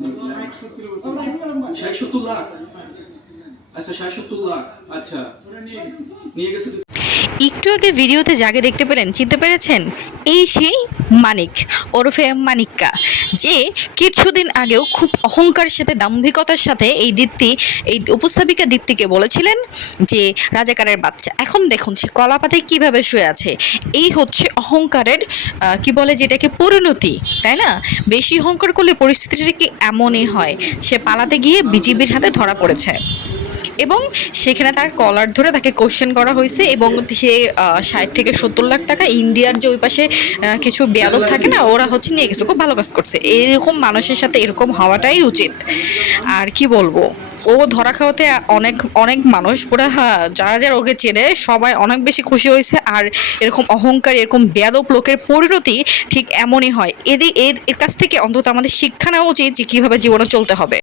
ষাট 70 লাখ। আচ্ছা 60 70 লাখ। আচ্ছা নিয়ে গেছে। একটু আগে ভিডিওতে যাকে দেখতে পেলেন, চিনতে পেরেছেন? এই সেই মানিক ওরফে মানিক্কা, যে কিছুদিন আগেও খুব অহংকারের সাথে দাম্ভিকতার সাথে এই উপস্থাপিকা দীপ্তিকে বলেছিলেন যে রাজাকারের বাচ্চা। এখন দেখুন সে কলাপাতায় কিভাবে শুয়ে আছে। এই হচ্ছে অহংকারের কি বলে যেটাকে পরিণতি, তাই না? বেশি অহংকার করলে পরিস্থিতিটা কি এমনই হয়। সে পালাতে গিয়ে বিজিবির হাতে ধরা পড়েছে এবং সেখানে তার কলার ধরে তাকে কোশ্চেন করা হয়েছে এবং সে 60 থেকে 70 লাখ টাকা ইন্ডিয়ার যে ওই পাশে কিছু বেয়াদব থাকে না, ওরা হচ্ছে নিয়ে গেছে। খুব ভালো কাজ করছে। এরকম মানুষের সাথে এরকম হওয়াটাই উচিত। আর কি বলবো, ও ধরা খাওয়াতে অনেক অনেক মানুষ পুরো, যারা যারা ওকে চেনে সবাই অনেক বেশি খুশি হয়েছে। আর এরকম অহংকার, এরকম বেয়াদব লোকের পরিণতি ঠিক এমনই হয়। এর কাছ থেকে অন্তত আমাদের শিক্ষা নেওয়া উচিত যে কীভাবে জীবনে চলতে হবে।